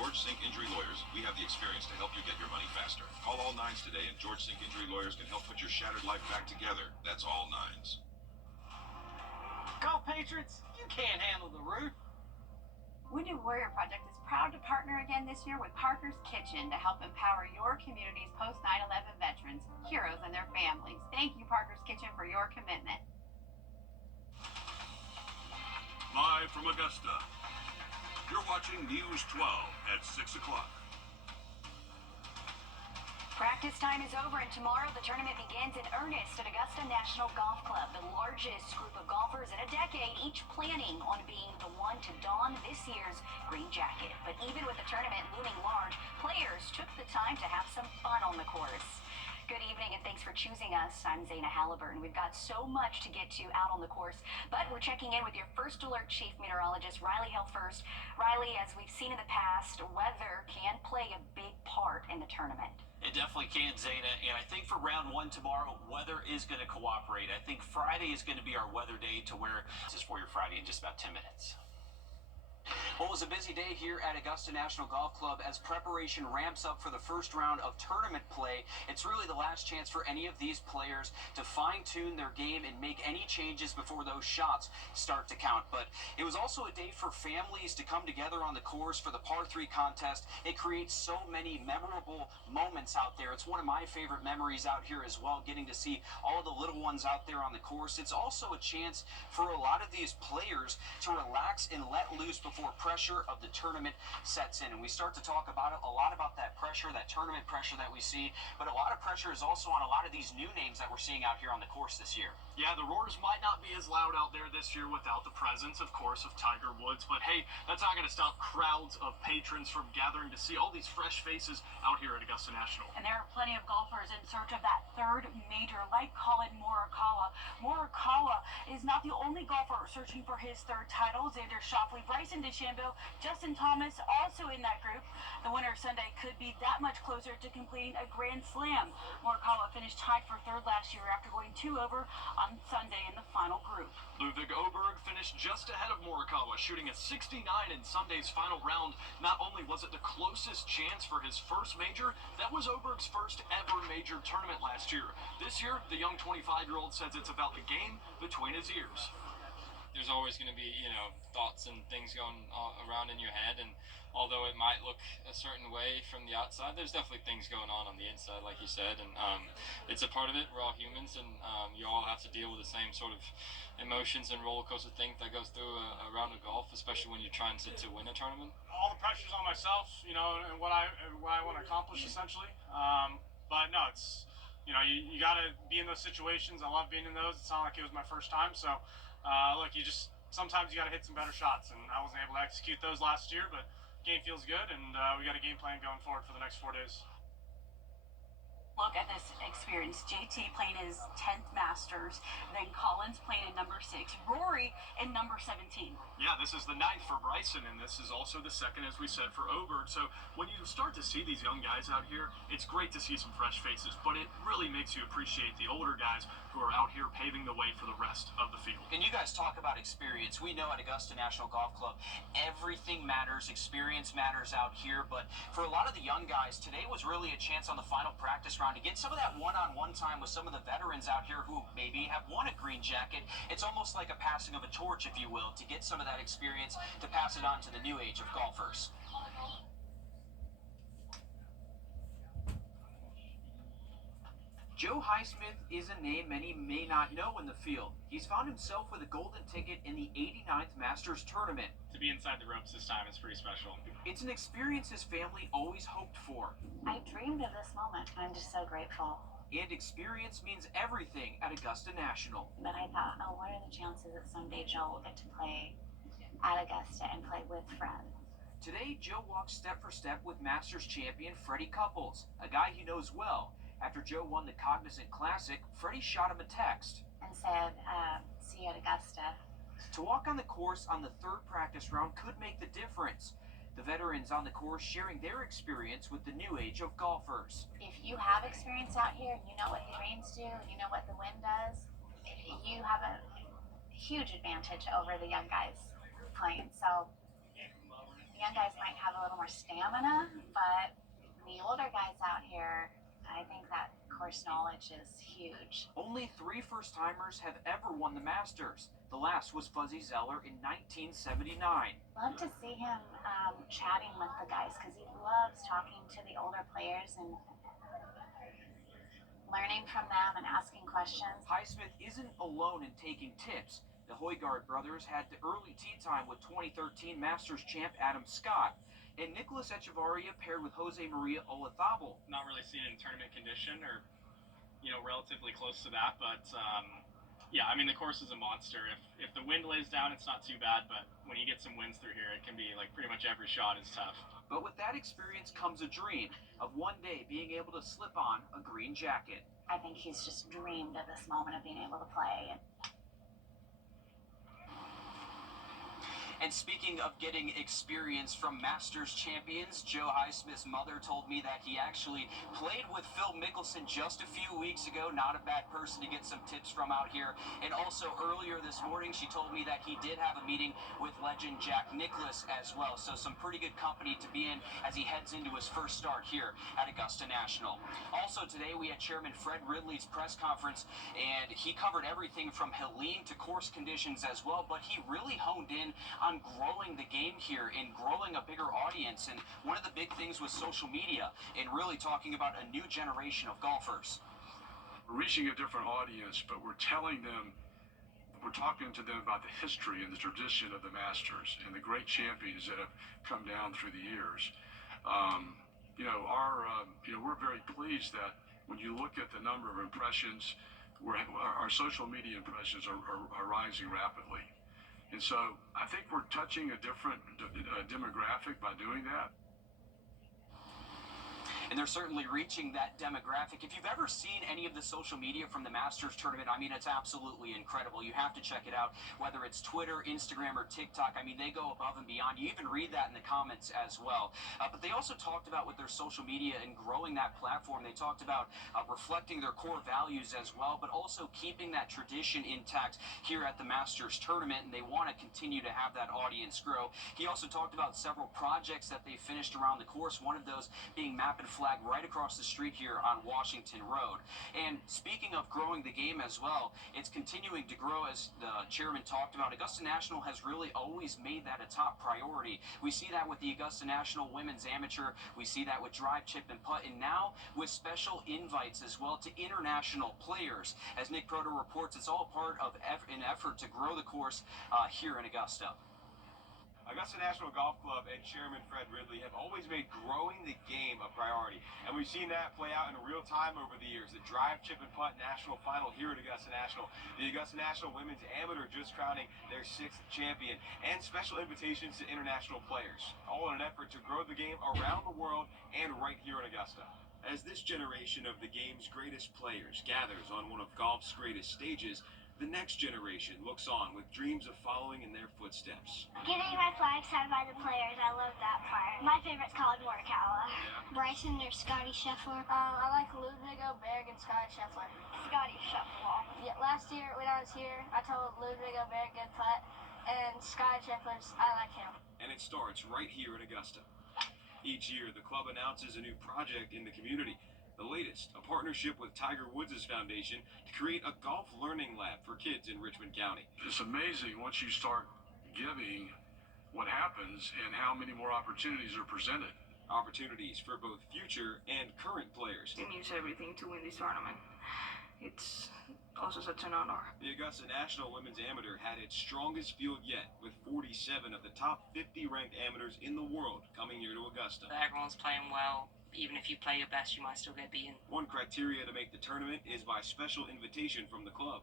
George Sink Injury Lawyers, we have the experience to help you get your money faster. Call all nines today and George Sink Injury Lawyers can help put your shattered life back together. That's all nines. Go Patriots! You can't handle the roof. Wrdw Warrior Project is proud to partner again this year with Parker's Kitchen to help empower your community's post 9/11 veterans, heroes, and their families. Thank you, Parker's Kitchen, for your commitment. Live from Augusta, you're watching News 12 at 6 o'clock. Practice time is over, and tomorrow the tournament begins in earnest at Augusta National Golf Club, the largest group of golfers in a decade, each planning on being the one to don this year's green jacket. But even with the tournament looming large, players took the time to have some fun on the course. Good evening, and thanks for choosing us. I'm Zaina Halliburton. We've got so much to get to out on the course, but we're checking in with your First Alert Chief Meteorologist, Riley Hill first. Riley, as we've seen in the past, weather can play a big part in the tournament. It definitely can, Zaina, and I think for round one tomorrow, weather is going to cooperate. I think Friday is going to be our weather day to where this is for your Friday in just about 10 minutes. Well, it was a busy day here at Augusta National Golf Club as preparation ramps up for the first round of tournament play. It's really the last chance for any of these players to fine-tune their game and make any changes before those shots start to count. But it was also a day for families to come together on the course for the par 3 contest. It creates so many memorable moments out there. It's one of my favorite memories out here as well, getting to see all the little ones out there on the course. It's also a chance for a lot of these players to relax and let loose before pressure of the tournament sets in. And we start to talk about it a lot, about that pressure, that tournament pressure that we see, but a lot of pressure is also on a lot of these new names that we're seeing out here on the course this year. Yeah, the roars might not be as loud out there this year without the presence, of course, of Tiger Woods, but hey, that's not going to stop crowds of patrons from gathering to see all these fresh faces out here at Augusta National. And there are plenty of golfers in search of that third major, like Colin Morikawa. Morikawa is not the only golfer searching for his third title. Xander Schauffele, Bryson DeChambeau, Justin Thomas also in that group. The winner Sunday could be that much closer to completing a Grand Slam. Morikawa finished tied for third last year after going 2 over on Sunday in the final group. Ludwig Oberg finished just ahead of Morikawa, shooting a 69 in Sunday's final round. Not only was it the closest chance for his first major, that was Oberg's first ever major tournament last year. This year, the young 25-year-old says it's about the game between his ears. There's always going to be, thoughts and things going around in your head, and although it might look a certain way from the outside, there's definitely things going on the inside, like you said, and it's a part of it. We're all humans, and you all have to deal with the same sort of emotions and roller coaster thing that goes through a round of golf, especially when you're trying to win a tournament. All the pressure's on myself, and what I want to accomplish, essentially. But no, it's, you got to be in those situations. I love being in those. It's not like it was my first time, so look, sometimes you got to hit some better shots, and I wasn't able to execute those last year, but game feels good, and we got a game plan going forward for the next 4 days. Look at this experience. JT playing his 10th Masters, then Collins playing in number 6, Rory in number 17. Yeah, this is the 9th for Bryson, and this is also the 2nd, as we said, for Oberg. So when you start to see these young guys out here, it's great to see some fresh faces, but it really makes you appreciate the older guys who are out here paving the way for the rest of the field. And you guys talk about experience. We know at Augusta National Golf Club, everything matters. Experience matters out here, but for a lot of the young guys, today was really a chance on the final practice round to get some of that one-on-one time with some of the veterans out here who maybe have won a green jacket. It's almost like a passing of a torch, if you will, to get some of that experience to pass it on to the new age of golfers. Joe Highsmith is a name many may not know in the field. He's found himself with a golden ticket in the 89th Masters tournament. To be inside the ropes this time is pretty special. It's an experience his family always hoped for. I dreamed of this moment, and I'm just so grateful. And experience means everything at Augusta National. But I thought, what are the chances that someday Joe will get to play at Augusta and play with Fred? Today, Joe walks step for step with Masters champion Freddie Couples, a guy he knows well. After Joe won the Cognizant Classic, Freddie shot him a text and said, see you at Augusta. To walk on the course on the 3rd practice round could make the difference. The veterans on the course sharing their experience with the new age of golfers. If you have experience out here, and you know what the greens do, and you know what the wind does, you have a huge advantage over the young guys playing. So young guys might have a little more stamina, but the older guys out here, I think that course knowledge is huge. Only 3 first-timers have ever won the Masters. The last was Fuzzy Zeller in 1979. Love to see him chatting with the guys because he loves talking to the older players and learning from them and asking questions. Highsmith isn't alone in taking tips. The Højgaard brothers had the early tee time with 2013 Masters champ Adam Scott, and Nicholas Echevarria paired with Jose Maria Olazabal. Not really seen it in tournament condition or, relatively close to that, but yeah, I mean, the course is a monster. If the wind lays down, it's not too bad, but when you get some winds through here, it can be like pretty much every shot is tough. But with that experience comes a dream of one day being able to slip on a green jacket. I think he's just dreamed of this moment of being able to play. And speaking of getting experience from Masters champions, Joe Highsmith's mother told me that he actually played with Phil Mickelson just a few weeks ago. Not a bad person to get some tips from out here. And also earlier this morning, she told me that he did have a meeting with legend Jack Nicklaus as well. So some pretty good company to be in as he heads into his first start here at Augusta National. Also today, we had Chairman Fred Ridley's press conference, and he covered everything from Helene to course conditions as well, but he really honed in on growing the game here and growing a bigger audience. And one of the big things was social media and really talking about a new generation of golfers. We're reaching a different audience, but we're talking to them about the history and the tradition of the Masters and the great champions that have come down through the years. We're very pleased that when you look at the number of impressions, our social media impressions are rising rapidly. And so I think we're touching a different demographic by doing that. And they're certainly reaching that demographic. If you've ever seen any of the social media from the Masters tournament, I mean, it's absolutely incredible. You have to check it out, whether it's Twitter, Instagram, or TikTok. I mean, they go above and beyond. You even read that in the comments as well. But they also talked about with their social media and growing that platform, they talked about reflecting their core values as well, but also keeping that tradition intact here at the Masters tournament, and they want to continue to have that audience grow. He also talked about several projects that they finished around the course, one of those being Map and Flag right across the street here on Washington Road. And speaking of growing the game as well, it's continuing to grow as the chairman talked about. Augusta National has really always made that a top priority. We see that with the Augusta National Women's Amateur. We see that with drive, chip, and putt, and now with special invites as well to international players. As Nick Proto reports, it's all part of an effort to grow the course here in Augusta. Augusta National Golf Club and Chairman Fred Ridley have always made growing the game a priority, and we've seen that play out in real time over the years. The drive, chip, and putt national final here at Augusta National, the Augusta National Women's Amateur just crowning their 6th champion, and special invitations to international players, all in an effort to grow the game around the world and right here in Augusta. As this generation of the game's greatest players gathers on one of golf's greatest stages, the next generation looks on with dreams of following in their footsteps. Getting my flag signed by the players, I love that part. My favorite's Colin Morikawa. Yeah. Bryson or Scotty Scheffler. I like Wrdw, Berg, and Scotty Scheffler. Scotty Scheffler. Yeah, last year when I was here, I told Wrdw, Berg, good putt, and Scotty Scheffler's, I like him. And it starts right here in Augusta. Each year, the club announces a new project in the community. The latest, a partnership with Tiger Woods' foundation to create a golf learning lab for kids in Richmond County. It's amazing once you start giving what happens and how many more opportunities are presented. Opportunities for both future and current players. It means everything to win this tournament. It's also such an honor. The Augusta National Women's Amateur had its strongest field yet, with 47 of the top 50 ranked amateurs in the world coming here to Augusta. Everyone's playing well. Even if you play your best, you might still get beaten. One criteria to make the tournament is by special invitation from the club.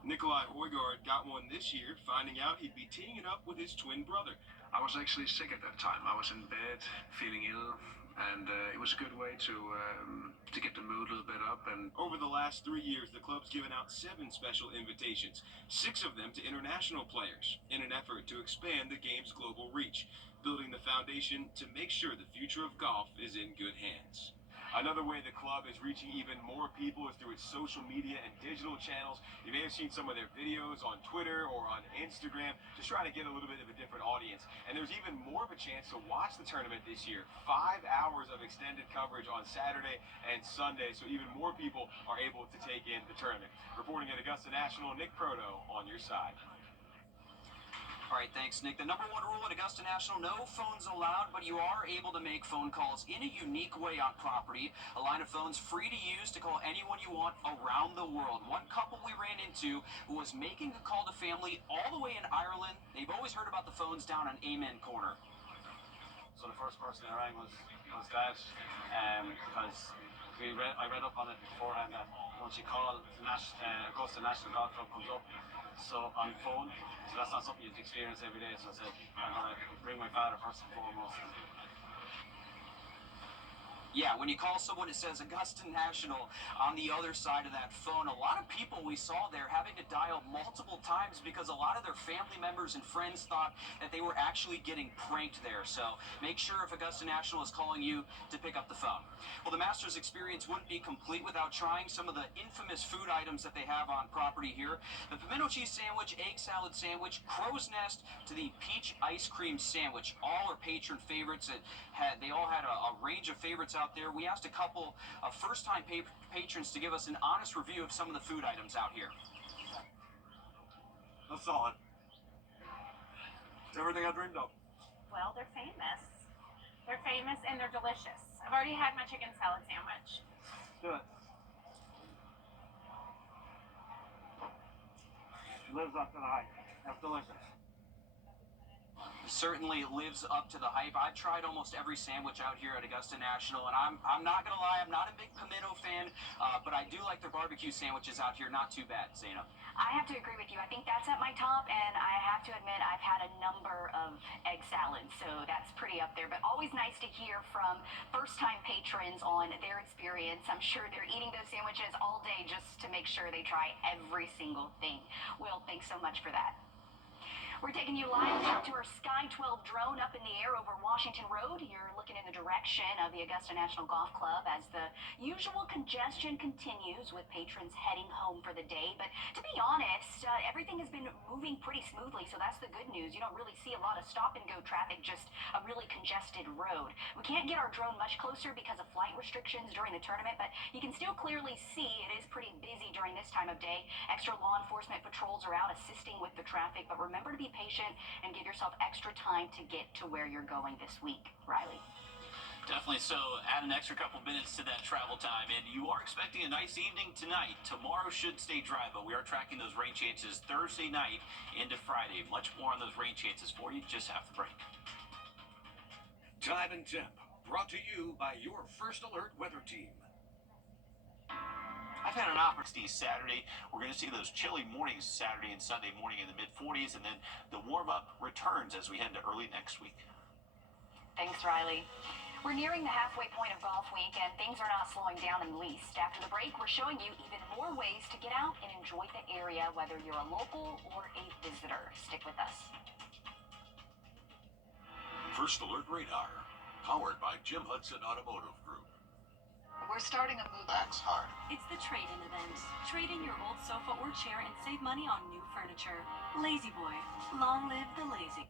Nikolai Højgaard got one this year, finding out he'd be teeing it up with his twin brother. I was actually sick at that time. I was in bed, feeling ill, and it was a good way to get the mood a little bit up. And over the last 3 years, the club's given out 7 special invitations, 6 of them to international players, in an effort to expand the game's global reach, building the foundation to make sure the future of golf is in good hands. Another way the club is reaching even more people is through its social media and digital channels. You may have seen some of their videos on Twitter or on Instagram, just trying to get a little bit of a different audience. And there's even more of a chance to watch the tournament this year. 5 hours of extended coverage on Saturday and Sunday, so even more people are able to take in the tournament. Reporting at Augusta National, Nick Proto on your side. All right, thanks, Nick. The number one rule at Augusta National, no phones allowed, but you are able to make phone calls in a unique way on property. A line of phones free to use to call anyone you want around the world. One couple we ran into who was making a call to family all the way in Ireland. They've always heard about the phones down on Amen Corner. So the first person I rang was Dad, because I read up on it beforehand that once you call, Augusta National Golf Club comes up, so on phone, so that's not something you'd experience every day. So I said, I'm gonna bring my father first and foremost. Yeah, when you call someone, it says Augusta National on the other side of that phone. A lot of people we saw there having to dial multiple times because a lot of their family members and friends thought that they were actually getting pranked there. So make sure if Augusta National is calling you to pick up the phone. Well, the Masters experience wouldn't be complete without trying some of the infamous food items that they have on property here. The pimento cheese sandwich, egg salad sandwich, crow's nest to the peach ice cream sandwich. All are patron favorites. They all had a range of favorites out there. We asked a couple of first-time patrons to give us an honest review of some of the food items out here. That's solid. Everything I dreamed of. Well, they're famous. They're famous and they're delicious. I've already had my chicken salad sandwich. Do it. Lives up to the hype. That's delicious. Certainly lives up to the hype. I've tried almost every sandwich out here at Augusta National, and I'm not gonna lie, I'm not a big pimento fan, but I do like their barbecue sandwiches out here. Not too bad, Zaina. I have to agree with you. I think that's at my top, and I have to admit I've had a number of egg salads, so that's pretty up there. But always nice to hear from first-time patrons on their experience. I'm sure they're eating those sandwiches all day just to make sure they try every single thing. Will, thanks so much for that. We're taking you live to our Sky 12 drone up in the air over Washington Road. You're looking in the direction of the Augusta National Golf Club as the usual congestion continues with patrons heading home for the day. But to be honest, everything has been moving pretty smoothly, so that's the good news. You don't really see a lot of stop-and-go traffic, just a really congested road. We can't get our drone much closer because of flight restrictions during the tournament, but you can still clearly see it is pretty busy during this time of day. Extra law enforcement patrols are out assisting with the traffic, but remember to be patient and give yourself extra time to get to where you're going this week. Riley. Definitely so. Add an extra couple minutes to that travel time, and you are expecting a nice evening tonight. Tomorrow should stay dry, but we are tracking those rain chances Thursday night into Friday. Much more on those rain chances for you just after the break. Time and Temp, brought to you by your First Alert weather team. I've had an opportunity Saturday. We're going to see those chilly mornings Saturday and Sunday morning in the mid-40s, and then the warm-up returns as we head into early next week. Thanks, Riley. We're nearing the halfway point of golf week, and things are not slowing down in the least. After the break, we're showing you even more ways to get out and enjoy the area, whether you're a local or a visitor. Stick with us. First Alert Radar, powered by Jim Hudson Automotive Group. We're starting a move. That's hard. It's the trade-in event. Trade in your old sofa or chair and save money on new furniture. Lazy Boy. Long live the lazy.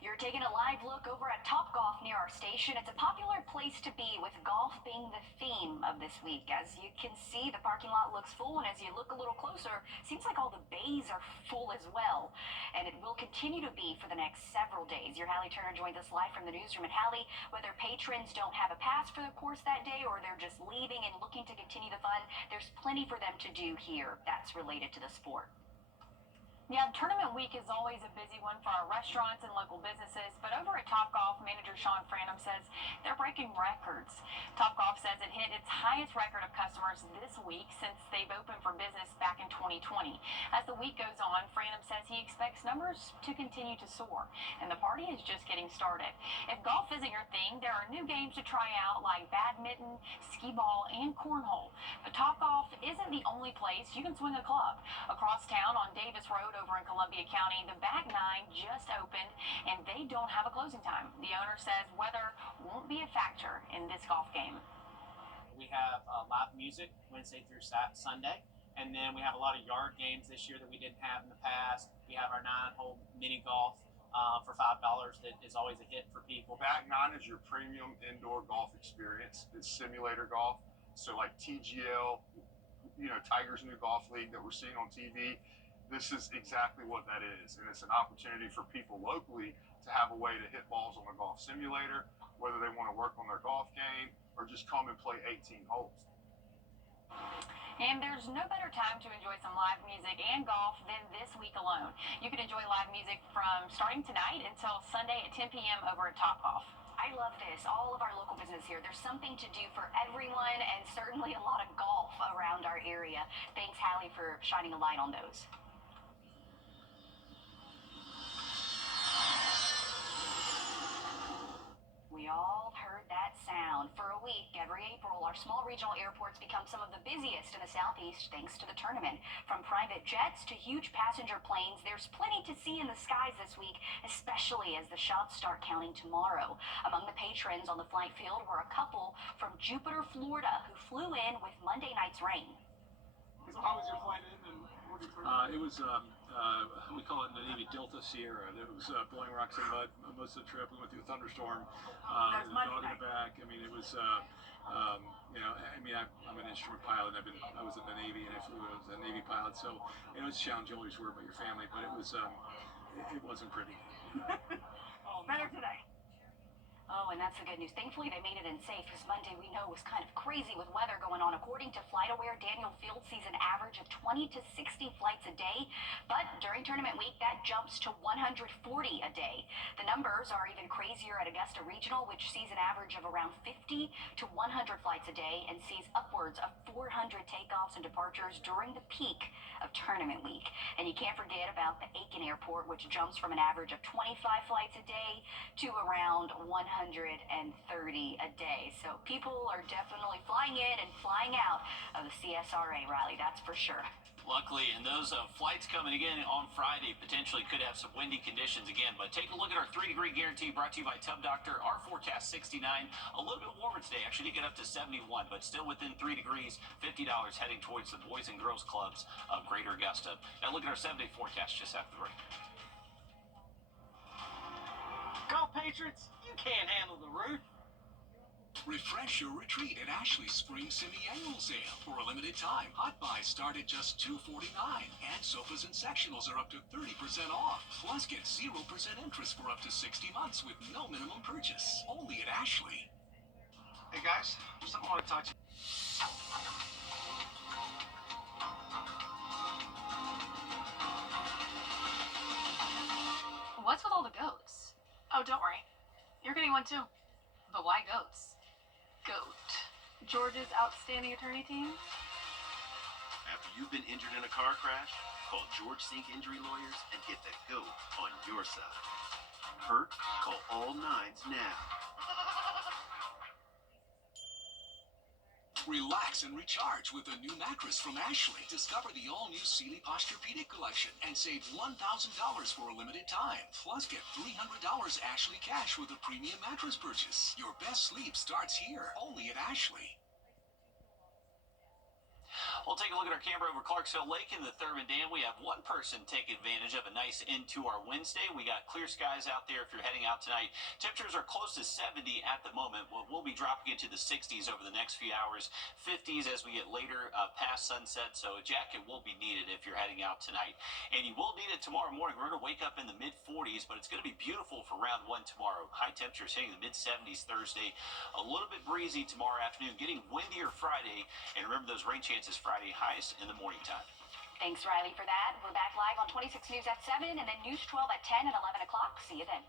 You're taking a live look over at Topgolf near our station. It's a popular place to be, with golf being the theme of this week. As you can see, the parking lot looks full, and as you look a little closer, seems like all the bays are full as well. And it will continue to be for the next several days. Your Hallie Turner joins us live from the newsroom. And Hallie, whether patrons don't have a pass for the course that day or they're just leaving and looking to continue the fun, there's plenty for them to do here that's related to the sport. Yeah, tournament week is always a busy one for our restaurants and local businesses, but over at Topgolf, manager Sean Franham says they're breaking records. Topgolf says it hit its highest record of customers this week since they've opened for business back in 2020. As the week goes on, Franham says he expects numbers to continue to soar, and the party is just getting started. If golf isn't your thing, there are new games to try out like badminton, skee ball, and cornhole. But Topgolf isn't the only place you can swing a club. Across town on Davis Road over in Columbia County, the back nine just opened and they don't have a closing time. The owner says weather won't be a factor factor in this golf game? We have live music Wednesday through Sunday, and then we have a lot of yard games this year that we didn't have in the past. We have our 9-hole mini golf for $5 that is always a hit for people. Back Nine is your premium indoor golf experience. It's simulator golf. So like TGL, Tiger's new golf league that we're seeing on TV, this is exactly what that is. And it's an opportunity for people locally to have a way to hit balls on a golf simulator, whether they want to work on their golf game or just come and play 18 holes. And there's no better time to enjoy some live music and golf than this week alone. You can enjoy live music from starting tonight until Sunday at 10 p.m. over at Topgolf. I love this. All of our local business here. There's something to do for everyone, and certainly a lot of golf around our area. Thanks, Hallie, for shining a light on those. We all heard that sound. For a week, every April, our small regional airports become some of the busiest in the Southeast thanks to the tournament. From private jets to huge passenger planes, there's plenty to see in the skies this week, especially as the shots start counting tomorrow. Among the patrons on the flight field were a couple from Jupiter, Florida, who flew in with Monday night's rain. So how was your flight in? And what did you it was, we call it in the Navy Delta Sierra. It was blowing rocks and mud most of the trip. We went through a thunderstorm. The dog in the back. I mean, it was, I'm an instrument pilot. I was in the Navy, and I was a Navy pilot. So, it's a challenge you always worry about your family, but it was, it wasn't pretty. Better today. Oh, and that's the good news. Thankfully, they made it in safe because Monday we know was kind of crazy with weather going on. According to FlightAware, Daniel Field sees an average of 20 to 60 flights a day, but during tournament week, that jumps to 140 a day. The numbers are even crazier at Augusta Regional, which sees an average of around 50 to 100 flights a day and sees upwards of 400 takeoffs and departures during the peak of tournament week. And you can't forget about the Aiken Airport, which jumps from an average of 25 flights a day to around 130 a day. So people are definitely flying in and flying out of the CSRA, Riley, that's for sure. Luckily, and those flights coming again on Friday potentially could have some windy conditions again. But take a look at our 3-degree guarantee brought to you by Tub Doctor. Our forecast 69, a little bit warmer today. Actually, did get up to 71, but still within 3 degrees, $50 heading towards the Boys and Girls Clubs of Greater Augusta. Now look at our 7-day forecast just after the break. Golf patrons, you can't handle the root. Refresh your retreat at Ashley's Spring Semi-Annual Sale. For a limited time, hot buys start at just $249, and sofas and sectionals are up to 30% off. Plus, get 0% interest for up to 60 months with no minimum purchase. Only at Ashley. Hey guys, there's something I want to talk to you. What's with all the goats? Oh, don't worry. You're getting one too. But why goats? Goat. George's outstanding attorney team? After you've been injured in a car crash, call George Sink Injury Lawyers and get the GOAT on your side. Hurt? Call all 9s now. Relax and recharge with a new mattress from Ashley. Discover the all-new Sealy Posturepedic collection and save $1,000 for a limited time. Plus, get $300 Ashley cash with a premium mattress purchase. Your best sleep starts here, only at Ashley. We'll take a look at our camera over Clarksville Lake in the Thurman Dam. We have one person taking advantage of a nice end to our Wednesday. We got clear skies out there if you're heading out tonight. Temperatures are close to 70 at the moment. We'll be dropping into the 60s over the next few hours, 50s as we get later past sunset. So a jacket will be needed if you're heading out tonight. And you will need it tomorrow morning. We're going to wake up in the mid-40s, but it's going to be beautiful for round 1 tomorrow. High temperatures hitting the mid-70s Thursday. A little bit breezy tomorrow afternoon, getting windier Friday. And remember those rain chances Friday, highest in the morning time. Thanks, Riley, for that. We're back live on 26 News at 7 and then News 12 at 10 and 11 o'clock. See you then.